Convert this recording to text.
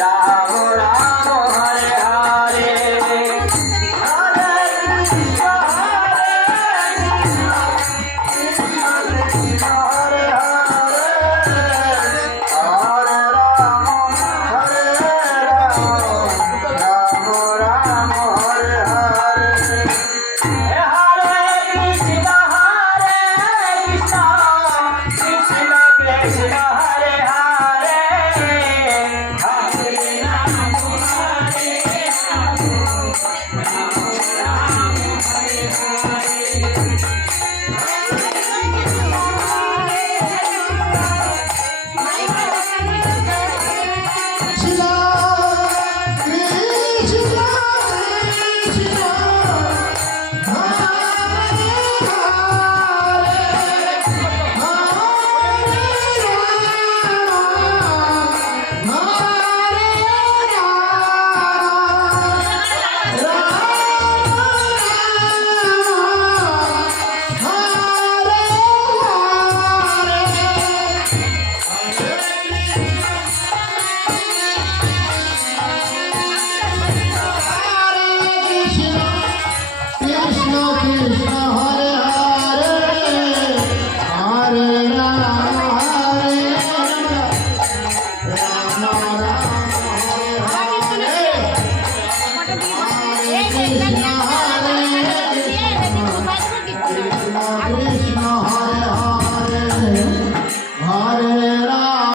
Ram Ram Hare Hare Hare Krishna Hare Krishna Krishna Hare Hare Hare Ram Hare Ram Ram Ram Hare Hare Hare Krishna Krishna Krishna Hare Hare Hare Ram Hare Krishna